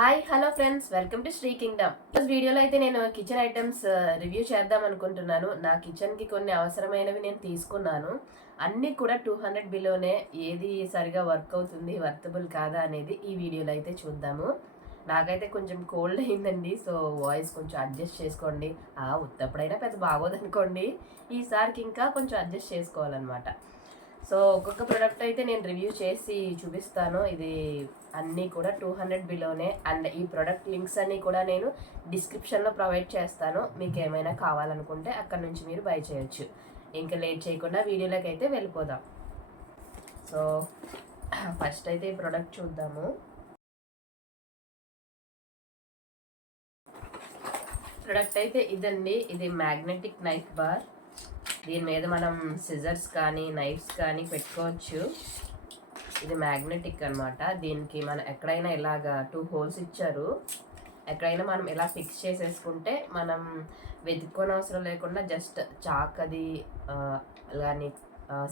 Hi hello friends, welcome to Sri kingdom. ఈ వీడియోలో అయితే నేను కిచెన్ ఐటమ్స్ రివ్యూ చేద్దాం అనుకుంటున్నాను. నా కిచెన్కి కొన్ని అవసరమైనవి నేను తీసుకున్నాను. అన్నీ కూడా 200 బిలోనే. ఏది సరిగా వర్క్ అవుతుంది, వర్తబుల్ కాదా అనేది ఈ వీడియోలో అయితే చూద్దాము. నాకైతే కొంచెం కోల్డ్ అయిందండి, సో వాయిస్ కొంచెం అడ్జస్ట్ చేసుకోండి. ఉత్తప్పుడైనా పెద్ద బాగోదనుకోండి, ఈసారికి ఇంకా కొంచెం అడ్జస్ట్ చేసుకోవాలన్నమాట. సో ఒక్కొక్క ప్రోడక్ట్ అయితే నేను రివ్యూ చేసి చూపిస్తాను. ఇది అన్నీ కూడా 200 బిలోనే. అండ్ ఈ ప్రోడక్ట్ లింక్స్ అన్నీ కూడా నేను డిస్క్రిప్షన్లో ప్రొవైడ్ చేస్తాను. మీకు ఏమైనా కావాలనుకుంటే అక్కడ నుంచి మీరు బై చేయొచ్చు. ఇంకా లేట్ చేయకుండా వీడియోలోకి అయితే వెళ్ళిపోదాం. సో ఫస్ట్ అయితే ఈ ప్రోడక్ట్ చూద్దాము. ప్రోడక్ట్ అయితే ఇదండి. ఇది మ్యాగ్నెటిక్ నైఫ్ బార్. దీని మీద మనం సిజర్స్ కానీ నైఫ్స్ కానీ పెట్టుకోవచ్చు. ఇది మ్యాగ్నెటిక్ అనమాట. దీనికి మనం ఎక్కడైనా ఇలాగా 2 హోల్స్ ఇచ్చారు. ఎక్కడైనా మనం ఇలా ఫిక్స్ చేసేసుకుంటే మనం వెతుక్కోని అవసరం లేకుండా జస్ట్ చాక్ అది కానీ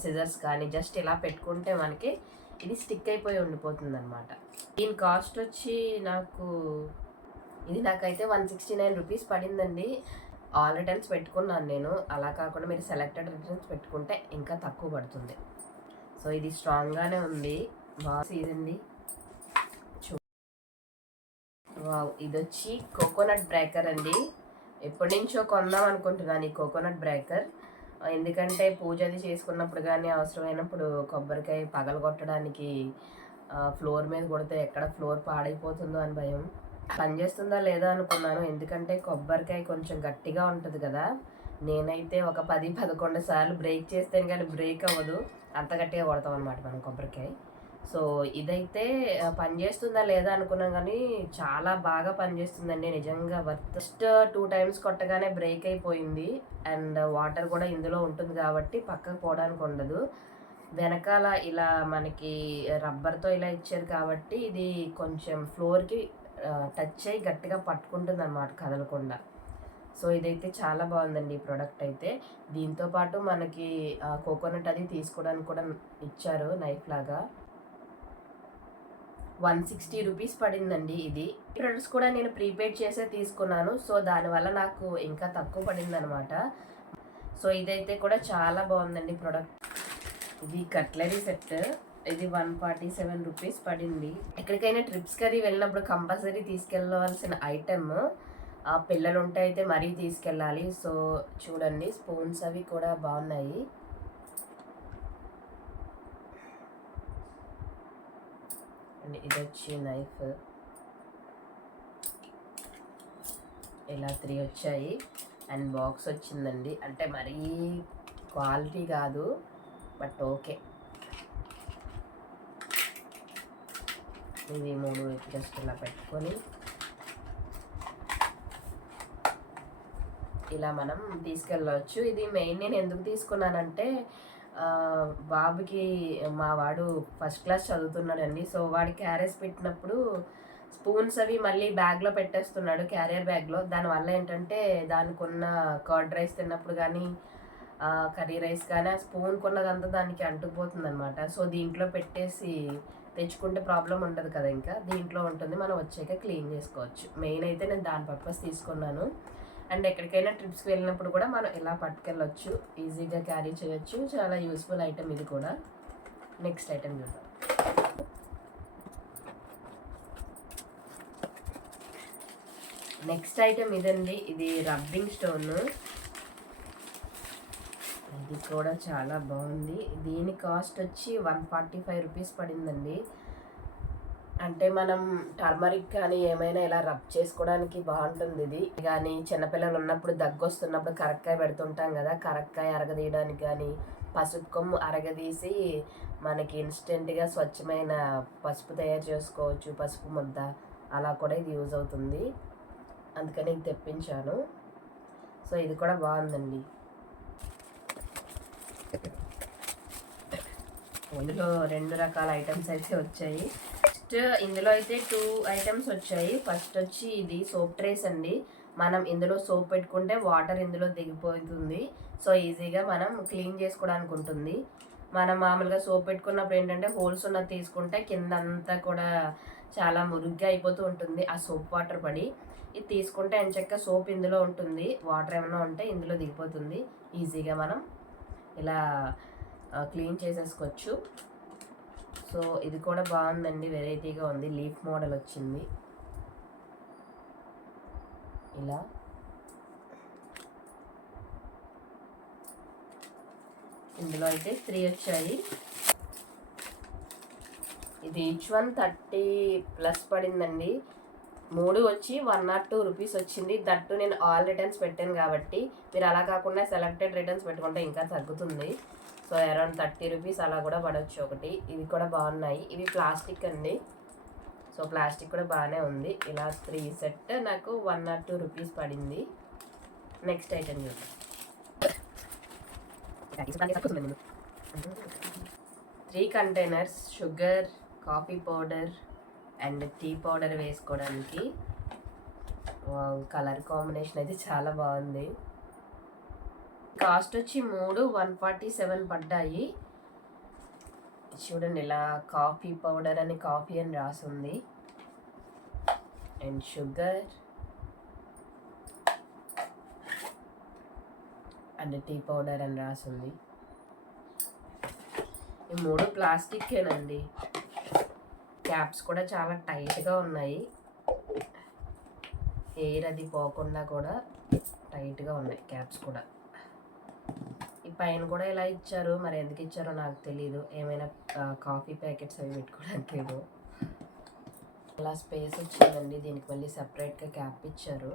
సిజర్స్ కానీ జస్ట్ ఇలా పెట్టుకుంటే మనకి ఇది స్టిక్ అయిపోయి ఉండిపోతుంది అనమాట. దీని కాస్ట్ వచ్చి నాకైతే 169 రూపీస్ పడిందండి. ఆల్ రిటర్న్స్ పెట్టుకున్నాను నేను. అలా కాకుండా మీరు సెలెక్టెడ్ రిటర్న్స్ పెట్టుకుంటే ఇంకా తక్కువ పడుతుంది. సో ఇది స్ట్రాంగ్గానే ఉంది. ఇదండి, ఇది వచ్చి కోకోనట్ బ్రేకర్ అండి. ఎప్పటి నుంచో కొందాం అనుకుంటున్నాను ఈ కోకోనట్ బ్రేకర్. ఎందుకంటే పూజ అది చేసుకున్నప్పుడు కానీ అవసరమైనప్పుడు కొబ్బరికాయ పగలగొట్టడానికి ఫ్లోర్ మీద కొడితే ఎక్కడ ఫ్లోర్ పాడైపోతుందో అని భయం. పనిచేస్తుందా లేదా అనుకున్నాను. ఎందుకంటే కొబ్బరికాయ కొంచెం గట్టిగా ఉంటుంది కదా. నేనైతే ఒక 10-11 సార్లు బ్రేక్ చేస్తేనే కానీ బ్రేక్ అవ్వదు. అంత గట్టిగా కొడతాం అనమాట మనం కొబ్బరికాయ. సో ఇదైతే పనిచేస్తుందా లేదా అనుకున్నాం, కానీ చాలా బాగా పనిచేస్తుందండి. నిజంగా ఫస్ట్ 2 టైమ్స్ కొట్టగానే బ్రేక్ అయిపోయింది. అండ్ వాటర్ కూడా ఇందులో ఉంటుంది కాబట్టి పక్కకు పోవడానికి ఉండదు. వెనకాల ఇలా మనకి రబ్బర్తో ఇలా ఇచ్చారు కాబట్టి ఇది కొంచెం ఫ్లోర్కి టచ్ అయ్యి గట్టిగా పట్టుకుంటుంది అన్నమాట, కదలకుండా. సో ఇదైతే చాలా బాగుందండి ఈ ప్రోడక్ట్ అయితే. దీంతోపాటు మనకి కోకోనట్ అది తీసుకోవడానికి కూడా ఇచ్చారు, నైఫ్ లాగా. 160 రూపీస్ పడిందండి ఇది. ప్రొడక్ట్స్ కూడా నేను ప్రీపెయిడ్ చేసే తీసుకున్నాను. సో దానివల్ల నాకు ఇంకా తక్కువ పడింది అనమాట. సో ఇదైతే కూడా చాలా బాగుందండి ప్రోడక్ట్. ఇది కట్లరీ సెట్. ఇది 147 రూపీస్ పడింది. ఎక్కడికైనా ట్రిప్స్కి అది వెళ్ళినప్పుడు కంపల్సరీ తీసుకెళ్ళవలసిన ఐటెమ్. పిల్లలు ఉంటే అయితే మరీ తీసుకెళ్ళాలి. సో చూడండి, స్పూన్స్ అవి కూడా బాగున్నాయి. ఇది వచ్చి నైఫ్. ఇలా 3 వచ్చాయి. అండ్ బాక్స్ వచ్చిందండి. అంటే మరీ క్వాలిటీ కాదు, బట్ ఓకే. ఇవి 3 జస్ట్ ఇలా పెట్టుకొని ఇలా మనం తీసుకెళ్ళవచ్చు. ఇది మెయిన్ నేను ఎందుకు తీసుకున్నానంటే, బాబుకి, మా వాడు ఫస్ట్ క్లాస్ చదువుతున్నాడండి. సో వాడి క్యారేజ్ పెట్టినప్పుడు స్పూన్స్ అవి మళ్ళీ బ్యాగ్లో పెట్టేస్తున్నాడు, క్యారియర్ బ్యాగ్లో. దానివల్ల ఏంటంటే దానికి ఉన్న కర్డ్ రైస్ తిన్నప్పుడు కానీ కర్రీ రైస్ కానీ ఆ స్పూన్ కొన్నదంతా దానికి అంటుకుపోతుంది అనమాట. సో దీంట్లో పెట్టేసి తెచ్చుకుంటే ప్రాబ్లం ఉండదు కదా. ఇంకా దీంట్లో ఉంటుంది, మనం వచ్చాక క్లీన్ చేసుకోవచ్చు. మెయిన్ అయితే నేను దాని పర్పస్ తీసుకున్నాను. అండ్ ఎక్కడికైనా ట్రిప్స్కి వెళ్ళినప్పుడు కూడా మనం ఇలా పట్టుకెళ్ళొచ్చు, ఈజీగా క్యారీ చేయొచ్చు. చాలా యూస్ఫుల్ ఐటెం ఇది కూడా. నెక్స్ట్ ఐటెం చూద్దాం. నెక్స్ట్ ఐటెం ఇదండి. ఇది రబ్బింగ్ స్టోన్. ఇది కూడా చాలా బాగుంది. దీని కాస్ట్ వచ్చి 145 రూపీస్ పడిందండి. అంటే మనం టర్మరిక్ కానీ ఏమైనా ఇలా రబ్ చేసుకోవడానికి బాగుంటుంది ఇది. కానీ చిన్నపిల్లలు ఉన్నప్పుడు దగ్గు వస్తున్నప్పుడు కరక్కాయ పెడుతుంటాం కదా, కరక్కాయ అరగదీయడానికి కానీ పసుపు కొమ్ము అరగదీసి మనకి ఇన్స్టెంట్గా స్వచ్ఛమైన పసుపు తయారు చేసుకోవచ్చు, పసుపు ముద్ద. అలా కూడా ఇది యూజ్ అవుతుంది, అందుకని ఇది తెప్పించాను. సో ఇది కూడా బాగుందండి. ఇందులో 2 రకాల ఐటమ్స్ అయితే వచ్చాయి. ఫస్ట్ ఇందులో అయితే 2 ఐటమ్స్ వచ్చాయి. ఫస్ట్ వచ్చి ఇది సోప్ ట్రేస్ అండి. మనం ఇందులో సోప్ పెట్టుకుంటే వాటర్ ఇందులో దిగిపోతుంది. సో ఈజీగా మనం క్లీన్ చేసుకోవడానికి ఉంటుంది. మనం మామూలుగా సోప్ పెట్టుకున్నప్పుడు ఏంటంటే హోల్స్ ఉన్నది తీసుకుంటే కింద అంతా కూడా చాలా మురుగ్గా అయిపోతూ ఉంటుంది ఆ సోప్ వాటర్ పడి. ఇది తీసుకుంటే ఎంచక్క సోప్ ఇందులో ఉంటుంది, వాటర్ ఏమైనా ఉంటే ఇందులో దిగిపోతుంది. ఈజీగా మనం ఇలా క్లీన్ చేసేసుకోవచ్చు. సో ఇది కూడా బాగుందండి, వెరైటీగా ఉంది, లీఫ్ మోడల్ వచ్చింది ఇలా. ఇందులో అయితే 3 వచ్చాయి. ఇది ఈచ్ వన్ 30+ పడిందండి. 3 వచ్చి 102 రూపీస్ వచ్చింది. దట్టు నేను ఆల్ రిటర్న్స్ పెట్టాను కాబట్టి మీరు అలా కాకుండా సెలెక్టెడ్ రిటర్న్స్ పెట్టుకుంటే ఇంకా తగ్గుతుంది. సో అరౌండ్ 30 రూపీస్ అలా కూడా పడవచ్చు ఒకటి. ఇవి కూడా బాగున్నాయి. ఇవి ప్లాస్టిక్ అండి, సో ప్లాస్టిక్ కూడా బాగానే ఉంది. ఇలా 3 సెట్ నాకు 102 రూపీస్ పడింది. నెక్స్ట్ ఐటమ్ చూద్దాం. 3 containers sugar, coffee powder and tea powder వేసుకోవడానికి. కలర్ కాంబినేషన్ అయితే చాలా బాగుంది. కాస్ట్ వచ్చి 3 147 పడ్డాయి. చూడండి ఇలా కాఫీ పౌడర్ అని కాఫీ అని రాసింది, and sugar and tea powder అని రాసింది. ఈ 3 ప్లాస్టిక్కేనండి. క్యాప్స్ కూడా చాలా టైట్గా ఉన్నాయి, ఎయిర్ అది పోకుండా కూడా టైట్గా ఉన్నాయి క్యాప్స్ కూడా. ఈ పైన కూడా ఇలా ఇచ్చారు, మరి ఎందుకు ఇచ్చారో నాకు తెలీదు. ఏమైనా కాఫీ ప్యాకెట్స్ అవి పెట్టుకోవడానికి ఏమో. ఇలా స్పేస్ వచ్చిందండి, దీనికి మళ్ళీ సపరేట్గా క్యాప్ ఇచ్చారు.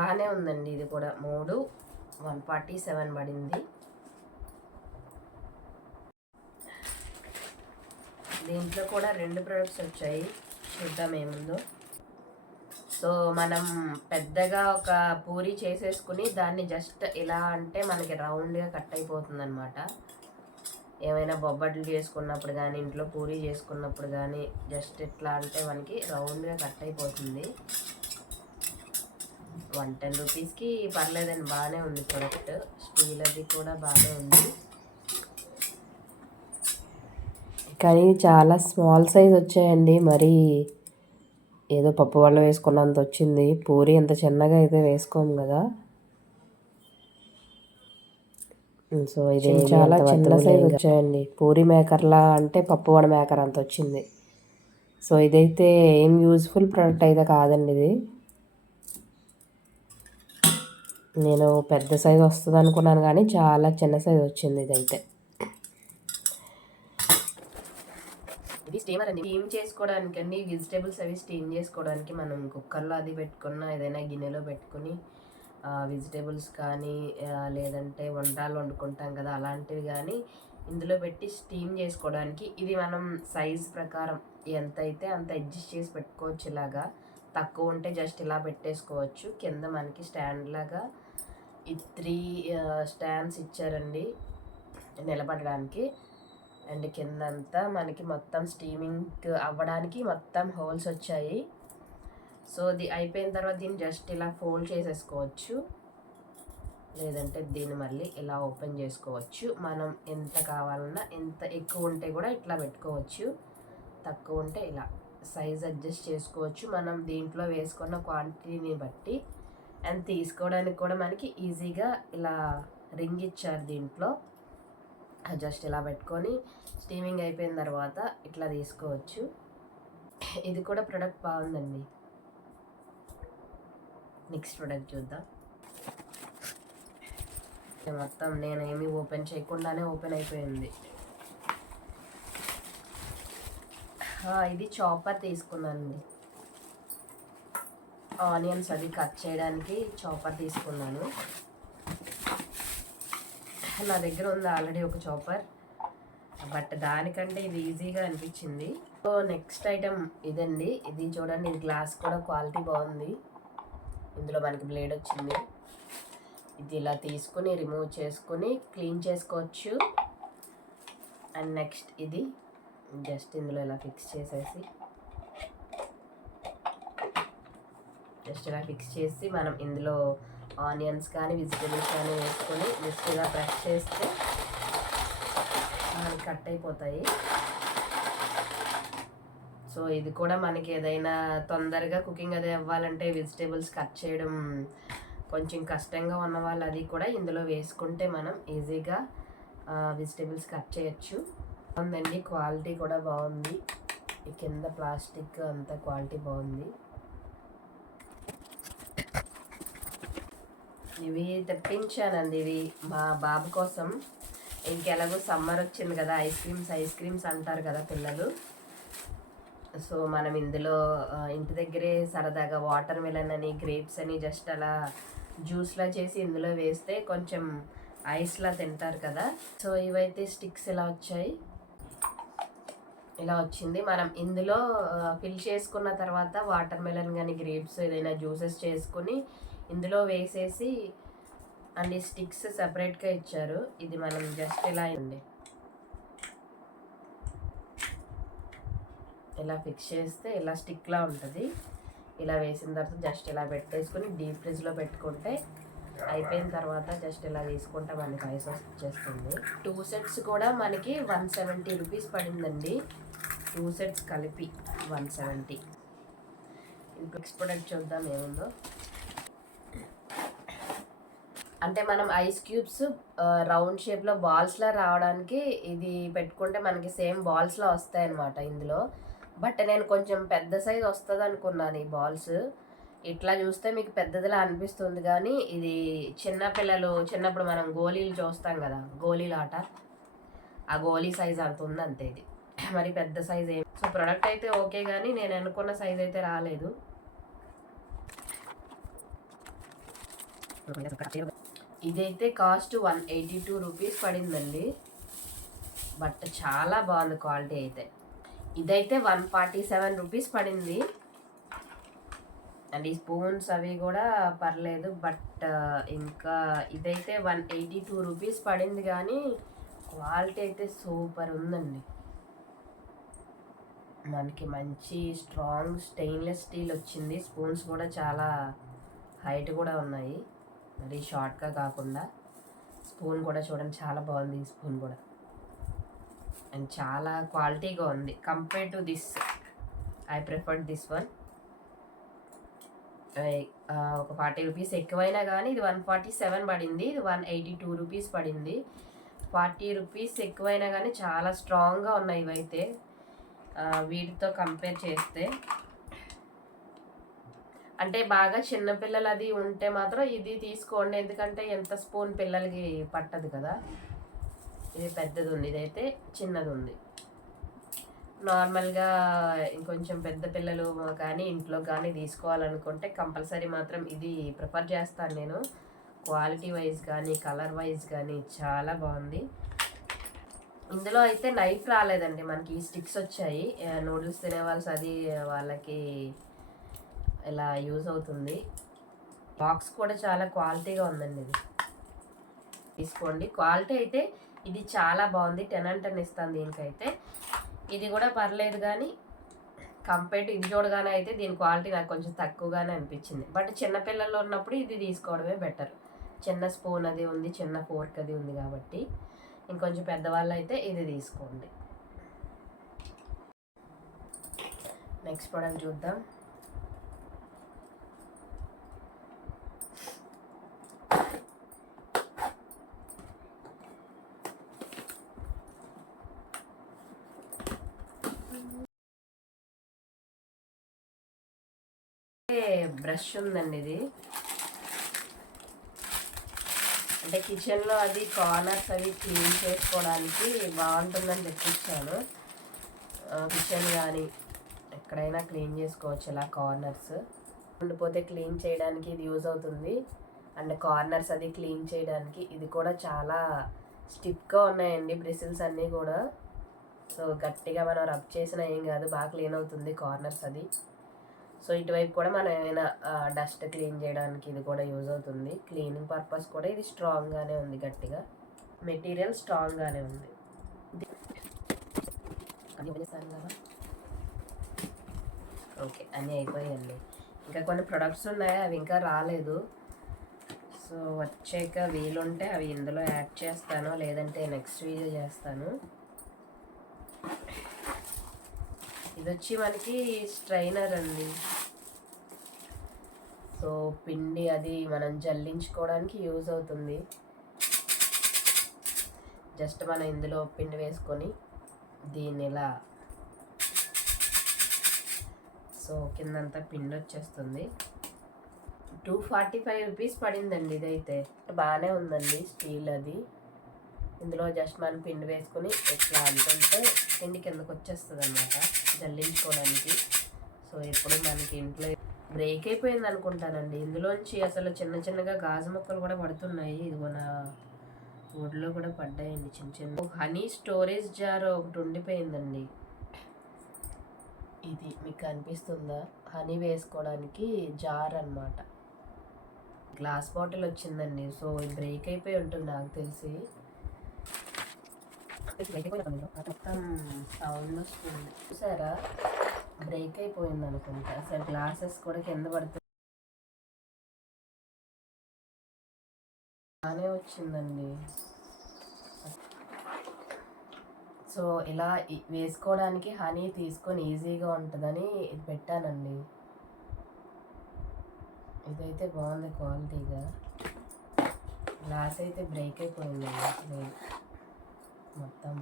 బాగానే ఉందండి. ఇది కూడా 3 147 పడింది. దీంట్లో కూడా 2 ప్రొడక్ట్స్ వచ్చాయి, చూద్దాం ఏముందో. సో మనం పెద్దగా ఒక పూరి చేసేసుకుని దాన్ని జస్ట్ ఇలా అంటే మనకి రౌండ్గా కట్ అయిపోతుంది అనమాట. ఏమైనా బొబ్బట్లు చేసుకున్నప్పుడు కానీ ఇంట్లో పూరి చేసుకున్నప్పుడు కానీ జస్ట్ ఇట్లా అంటే మనకి రౌండ్గా కట్ అయిపోతుంది. 110 రూపీస్కి పర్లేదండి, బాగానే ఉంది ప్రొడక్ట్. స్టీల్ అది కూడా బాగానే ఉంది, కానీ చాలా స్మాల్ సైజ్ వచ్చాయండి. మరి ఏదో పప్పు వల్ల వేసుకున్నంత వచ్చింది. పూరి ఎంత చిన్నగా అయితే వేసుకోము కదా. సో ఇది చాలా చిన్న సైజ్ వచ్చాయండి. పూరి మేకర్లా అంటే పప్పు వడ మేకర్ అంత వచ్చింది. సో ఇదైతే ఏం యూజ్ఫుల్ ప్రోడక్ట్ అయితే కాదండి. ఇది నేను పెద్ద సైజ్ వస్తుంది అనుకున్నాను, కానీ చాలా చిన్న సైజ్ వచ్చింది ఇదైతే. ఇది స్టీమర్ అండి, స్టీమ్ చేసుకోవడానికి అండి. వెజిటేబుల్స్ అవి స్టీమ్ చేసుకోవడానికి మనం కుక్కర్లో అది పెట్టుకున్న ఏదైనా గిన్నెలో పెట్టుకుని వెజిటేబుల్స్ కానీ లేదంటే వంటలు వండుకుంటాం కదా అలాంటివి కానీ ఇందులో పెట్టి స్టీమ్ చేసుకోవడానికి. ఇది మనం సైజ్ ప్రకారం ఎంత అయితే అంత అడ్జస్ట్ చేసి పెట్టుకోవచ్చు. ఇలాగా తక్కువ ఉంటే జస్ట్ ఇలా పెట్టేసుకోవచ్చు. కింద మనకి స్టాండ్ లాగా ఈ 3 స్టాండ్స్ ఇచ్చారండి నిలబడడానికి. అండ్ కిందంతా మనకి మొత్తం స్టీమింగ్ అవ్వడానికి మొత్తం హోల్స్ వచ్చాయి. సో ఇది అయిపోయిన తర్వాత దీన్ని జస్ట్ ఇలా ఫోల్డ్ చేసేసుకోవచ్చు, లేదంటే దీన్ని మళ్ళీ ఇలా ఓపెన్ చేసుకోవచ్చు. మనం ఎంత కావాలన్నా, ఎంత ఎక్కువ ఉంటే కూడా ఇట్లా పెట్టుకోవచ్చు, తక్కువ ఉంటే ఇలా సైజ్ అడ్జస్ట్ చేసుకోవచ్చు మనం దీంట్లో వేసుకున్న క్వాంటిటీని బట్టి. అండ్ తీసుకోవడానికి కూడా మనకి ఈజీగా ఇలా రింగ్ ఇచ్చారు దీంట్లో. జస్ట్ ఇలా పెట్టుకొని స్టీమింగ్ అయిపోయిన తర్వాత ఇట్లా తీసుకోవచ్చు. ఇది కూడా ప్రోడక్ట్ బాగుందండి. నెక్స్ట్ ప్రోడక్ట్ చూద్దాం. మొత్తం నేను ఏమీ ఓపెన్ చేయకుండానే ఓపెన్ అయిపోయింది. ఇది చాపర్ తీసుకున్నానండి, ఆనియన్స్ అది కట్ చేయడానికి చాపర్ తీసుకున్నాను. నా దగ్గర ఉంది ఆల్రెడీ ఒక చాపర్, బట్ దానికంటే ఇది ఈజీగా అనిపించింది. సో నెక్స్ట్ ఐటమ్ ఇదండి. ఇది చూడండి, ఇది గ్లాస్ కూడా క్వాలిటీ బాగుంది. ఇందులో మనకి బ్లేడ్ వచ్చింది. ఇది ఇలా తీసుకుని రిమూవ్ చేసుకుని క్లీన్ చేసుకోవచ్చు. అండ్ నెక్స్ట్ ఇది జస్ట్ ఇందులో ఇలా ఫిక్స్ చేసేసి జస్ట్ ఇలా ఫిక్స్ చేసి మనం ఇందులో ఆనియన్స్ కానీ వెజిటేబుల్స్ కానీ వేసుకొని జస్ట్ ఇలా ప్రెస్ చేస్తే మనకి కట్ అయిపోతాయి. సో ఇది కూడా మనకి ఏదైనా తొందరగా కుకింగ్ అది అవ్వాలంటే వెజిటేబుల్స్ కట్ చేయడం కొంచెం కష్టంగా ఉన్న వాళ్ళు అది కూడా ఇందులో వేసుకుంటే మనం ఈజీగా వెజిటేబుల్స్ కట్ చేయొచ్చు. బాగుందండి, క్వాలిటీ కూడా బాగుంది. ఈ కింద ప్లాస్టిక్ అంతా క్వాలిటీ బాగుంది. ఇవి తెప్పించానండి, ఇవి మా బాబు కోసం. ఇంకెలాగో సమ్మర్ వచ్చింది కదా, ఐస్ క్రీమ్స్ అంటారు కదా పిల్లలు. సో మనం ఇందులో ఇంటి దగ్గరే సరదాగా వాటర్ మిలన్ అని, గ్రేప్స్ అని జస్ట్ అలా జ్యూస్లా చేసి ఇందులో వేస్తే కొంచెం ఐస్లా తింటారు కదా. సో ఇవైతే స్టిక్స్ ఇలా వచ్చాయి, ఇలా వచ్చింది. మనం ఇందులో ఫిల్ చేసుకున్న తర్వాత వాటర్ మెలన్ కానీ గ్రేప్స్ ఏదైనా జ్యూసెస్ చేసుకుని ఇందులో వేసేసి అండ్ స్టిక్స్ సపరేట్గా ఇచ్చారు. ఇది మనం జస్ట్ ఇలా ఉంది, ఇలా ఫిక్స్ చేస్తే ఇలా స్టిక్లా ఉంటుంది. ఇలా వేసిన తర్వాత జస్ట్ ఇలా పెట్టేసుకుని డీప్ ఫ్రిడ్జ్లో పెట్టుకుంటే అయిపోయిన తర్వాత జస్ట్ ఇలా తీసుకుంటే మనకి ఐస్ వచ్చేస్తుంది. 2 సెట్స్ కూడా మనకి 170 రూపీస్ పడిందండి. 2 సెట్స్ కలిపి 170. నెక్స్ట్ ప్రొడక్ట్ చూద్దాం ఏముందో. అంటే మనం ఐస్ క్యూబ్స్ రౌండ్ షేప్లో బాల్స్లా రావడానికి ఇది పెట్టుకుంటే మనకి సేమ్ బాల్స్లా వస్తాయి అన్నమాట ఇందులో. బట్ నేను కొంచెం పెద్ద సైజ్ వస్తుంది అనుకున్నాను ఈ బాల్స్. ఇట్లా చూస్తే మీకు పెద్దదిలా అనిపిస్తుంది, కానీ ఇది చిన్నపిల్లలు చిన్నప్పుడు మనం గోళీలు చూస్తాం కదా, గోళీల ఆట, ఆ గోళీ సైజ్ అంత ఉంది అంతే. ఇది మరి పెద్ద సైజ్ ఏం. సో ప్రోడక్ట్ అయితే ఓకే, కానీ నేను అనుకున్న సైజ్ అయితే రాలేదు. ఇదైతే కాస్ట్ 182 రూపీస్ పడిందండి. బట్ చాలా బాగుంది క్వాలిటీ అయితే. ఇదైతే 147 రూపీస్ పడింది. అండ్ ఈ స్పూన్స్ అవి కూడా పర్లేదు. బట్ ఇంకా ఇదైతే 182 రూపీస్ పడింది, కానీ క్వాలిటీ అయితే సూపర్ ఉందండి. మనకి మంచి స్ట్రాంగ్ స్టెయిన్లెస్ స్టీల్ వచ్చింది. స్పూన్స్ కూడా చాలా హైట్ కూడా ఉన్నాయి, మరి షార్ట్గా కాకుండా. స్పూన్ కూడా చూడండి చాలా బాగుంది, ఈ స్పూన్ కూడా. అండ్ చాలా క్వాలిటీగా ఉంది. Compare to this I preferred this one. ఒక 40 రూపీస్ ఎక్కువైనా కానీ ఇది 147 పడింది, ఇది 182 రూపీస్ పడింది. 40 రూపీస్ ఎక్కువైనా కానీ చాలా స్ట్రాంగ్గా ఉన్నాయి ఇవైతే వీటితో కంపేర్ చేస్తే. అంటే బాగా చిన్నపిల్లలు అది ఉంటే మాత్రం ఇది తీసుకోండి, ఎందుకంటే ఎంత స్పూన్ పిల్లలకి పట్టదు కదా. ఇది పెద్దది ఉంది, ఇదైతే చిన్నది ఉంది. నార్మల్గా ఇంకొంచెం పెద్ద పిల్లలు కానీ ఇంట్లో కానీ తీసుకోవాలనుకుంటే కంపల్సరీ మాత్రం ఇది ప్రిఫర్ చేస్తాను నేను. క్వాలిటీ వైజ్ కానీ కలర్ వైజ్ కానీ చాలా బాగుంది. ఇందులో అయితే నైఫ్ రాలేదండి, మనకి ఈ స్టిక్స్ వచ్చాయి. నూడిల్స్ తినేవాల్సి అది వాళ్ళకి ఇలా యూజ్ అవుతుంది. బాక్స్ కూడా చాలా క్వాలిటీగా ఉందండి, ఇది తీసుకోండి. క్వాలిటీ అయితే ఇది చాలా బాగుంది, 10 on 10 ఇస్తాను దీనికైతే. ఇది కూడా పర్లేదు, కానీ కంపేర్ టు ఇది చూడగానే అయితే దీని క్వాలిటీ నాకు కొంచెం తక్కువగానే అనిపించింది. బట్ చిన్నపిల్లల్లో ఉన్నప్పుడు ఇది తీసుకోవడమే బెటర్. చిన్న స్పూన్ అది ఉంది, చిన్న ఫోర్క్ అది ఉంది కాబట్టి. ఇంకొంచెం పెద్దవాళ్ళు అయితే ఇది తీసుకోండి. నెక్స్ట్ ప్రోడక్ట్ చూద్దాం. బ్రష్ ఉందండి, ఇది అంటే కిచెన్లో అది కార్నర్స్ అవి క్లీన్ చేసుకోవడానికి బాగుంటుందని తెప్పించాను. కిచెన్ కానీ ఎక్కడైనా క్లీన్ చేసుకోవచ్చు ఇలా కార్నర్స్. ఉండిపోతే క్లీన్ చేయడానికి ఇది యూజ్ అవుతుంది. అండ్ కార్నర్స్ అది క్లీన్ చేయడానికి ఇది కూడా చాలా స్టిఫ్గా ఉన్నాయండి బ్రిసిల్స్ అన్నీ కూడా. సో గట్టిగా మనం రబ్ చేసినా ఏం కాదు, బాగా క్లీన్ అవుతుంది కార్నర్స్ అది. సో ఇటువైపు కూడా మనం ఏమైనా డస్ట్ క్లీన్ చేయడానికి ఇది కూడా యూజ్ అవుతుంది. క్లీనింగ్ పర్పస్ కూడా ఇది స్ట్రాంగ్గానే ఉంది, గట్టిగా మెటీరియల్ స్ట్రాంగ్గానే ఉంది. ఓకే, అన్నీ అయిపోయాయండి. ఇంకా కొన్ని ప్రొడక్ట్స్ ఉన్నాయి, అవి ఇంకా రాలేదు. సో వచ్చాక వీలుంటే అవి ఇందులో యాడ్ చేస్తాను, లేదంటే నెక్స్ట్ వీడియో చేస్తాను. ఇది వచ్చి మనకి స్ట్రైనర్ అండి. సో పిండి అది మనం జల్లించుకోవడానికి యూజ్ అవుతుంది. జస్ట్ మనం ఇందులో పిండి వేసుకొని దీన్ని ఇలా, సో కిందంతా పిండి వచ్చేస్తుంది. 245 రూపీస్ పడిందండి. ఇదైతే బాగానే ఉందండి, స్టీల్ అది. ఇందులో జస్ట్ మనం పిండి వేసుకొని ఇట్లా అంటుంటే పిండి కిందకు వచ్చేస్తుంది అన్నమాట జల్లించుకోవడానికి. సో ఇప్పుడు మనకి ఇంట్లో బ్రేక్ అయిపోయింది అనుకుంటానండి. ఇందులోంచి అసలు చిన్న చిన్నగా గాజు ముక్కలు కూడా పడుతున్నాయి. ఇదిగో నా ఒడిలో కూడా పడ్డాయండి చిన్న చిన్న. హనీ స్టోరేజ్ జార్ ఒకటి ఉండిపోయిందండి. ఇది మీకు కనిపిస్తుందా? హనీ వేసుకోవడానికి జార్ అన్నమాట. గ్లాస్ బాటిల్ వచ్చిందండి. సో బ్రేక్ అయిపోయి ఉంటుంది నాకు తెలిసి. మొత్తం సౌండ్ వస్తుంది చూసారా? బ్రేక్ అయిపోయింది అనుకుంటా. అసలు గ్లాసెస్ కూడా కింద పడుతుంది. బాగానే వచ్చిందండి. సో ఇలా వేసుకోవడానికి హనీ తీసుకొని ఈజీగా ఉంటుందని ఇది పెట్టానండి. ఇదైతే బాగుంది క్వాలిటీగా. గ్లాస్ అయితే బ్రేక్ అయిపోయింది మొత్తం.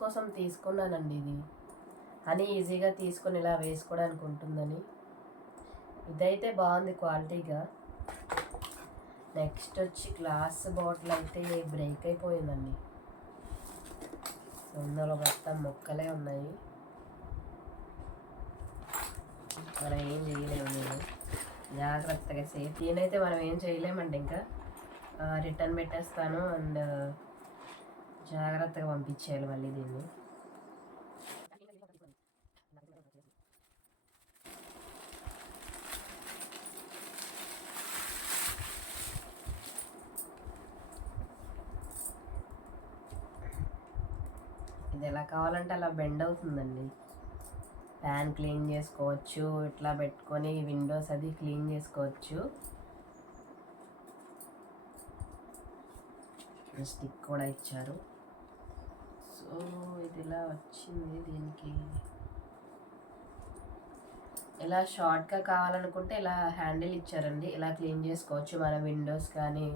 కోసం తీసుకున్నానండి ఇది. హనీ ఈజీగా తీసుకొని ఇలా వేసుకోవడానికి ఉంటుందని. ఇదైతే బాగుంది క్వాలిటీగా. నెక్స్ట్ వచ్చి గ్లాస్ బాటిల్ అయితే బ్రేక్ అయిపోయిందండి. ఇందులో మొత్తం ముక్కలే ఉన్నాయి. మనం ఏం చేయలేము. నేను జాగ్రత్తగా సేఫ్. దీనైతే మనం ఏం చేయలేమండి. ఇంకా రిటర్న్ పెట్టేస్తాను అండ్ జాగ్రత్తగా పంపించేయాలి మళ్ళీ దీన్ని. ఇది ఎలా కావాలంటే అలా బెండ్ అవుతుందండి. ఫ్యాన్ క్లీన్ చేసుకోవచ్చు, ఇట్లా పెట్టుకొని విండోస్ అది క్లీన్ చేసుకోవచ్చు. స్టిక్ కూడా ఇచ్చారు. సో ఇది ఇలా వచ్చింది. దీనికి ఇలా షార్ట్గా కావాలనుకుంటే ఇలా హ్యాండిల్ ఇచ్చారండి. ఇలా క్లీన్ చేసుకోవచ్చు. మన విండోస్ కానీ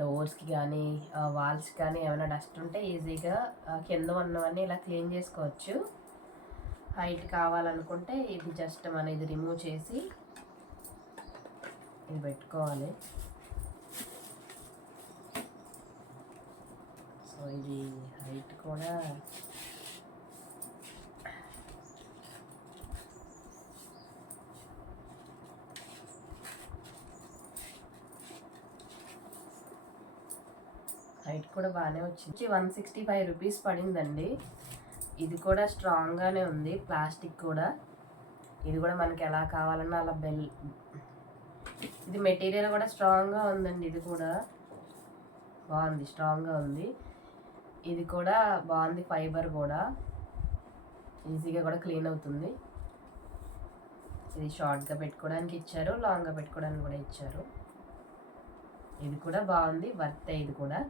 డోర్స్కి కానీ వాల్స్కి కానీ ఏమైనా డస్ట్ ఉంటే ఈజీగా కింద ఉన్నవన్నీ ఇలా క్లీన్ చేసుకోవచ్చు. హైట్ కావాలనుకుంటే ఇది జస్ట్ మనం ఇది రిమూవ్ చేసి ఇది పెట్టుకోవాలి. సో ఇది హైట్ కూడా బాగానే వచ్చింది. 165 రూపీస్ పడిందండి. ఇది కూడా స్ట్రాంగ్గానే ఉంది. ప్లాస్టిక్ కూడా. ఇది కూడా మనకి ఎలా కావాలన్నా అలా ఇది మెటీరియల్ కూడా స్ట్రాంగ్గా ఉందండి. ఇది కూడా బాగుంది, స్ట్రాంగ్గా ఉంది. ఇది కూడా బాగుంది. ఫైబర్ కూడా ఈజీగా కూడా క్లీన్ అవుతుంది. ఇది షార్ట్గా పెట్టుకోవడానికి ఇచ్చారు, లాంగ్గా పెట్టుకోవడానికి కూడా ఇచ్చారు. ఇది కూడా బాగుంది, వర్తే. ఇది కూడా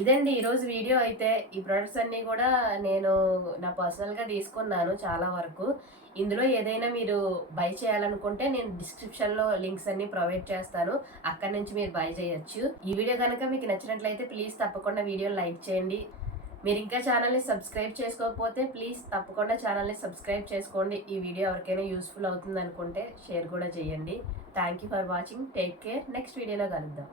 ఇదండి ఈరోజు వీడియో అయితే. ఈ ప్రొడక్ట్స్ అన్నీ కూడా నేను నా పర్సనల్గా తీసుకున్నాను చాలా వరకు. ఇందులో ఏదైనా మీరు బై చేయాలనుకుంటే నేను డిస్క్రిప్షన్లో లింక్స్ అన్ని ప్రొవైడ్ చేస్తాను. అక్కడి నుంచి మీరు బై చేయొచ్చు. ఈ వీడియో కనుక మీకు నచ్చినట్లయితే ప్లీజ్ తప్పకుండా వీడియోని లైక్ చేయండి. మీరు ఇంకా ఛానల్ని సబ్స్క్రైబ్ చేసుకోకపోతే ప్లీజ్ తప్పకుండా ఛానల్ని సబ్స్క్రైబ్ చేసుకోండి. ఈ వీడియో ఎవరికైనా యూస్ఫుల్ అవుతుంది అనుకుంటే షేర్ కూడా చేయండి. Thank you for watching. Take care. Next వీడియోలో కలుద్దాం.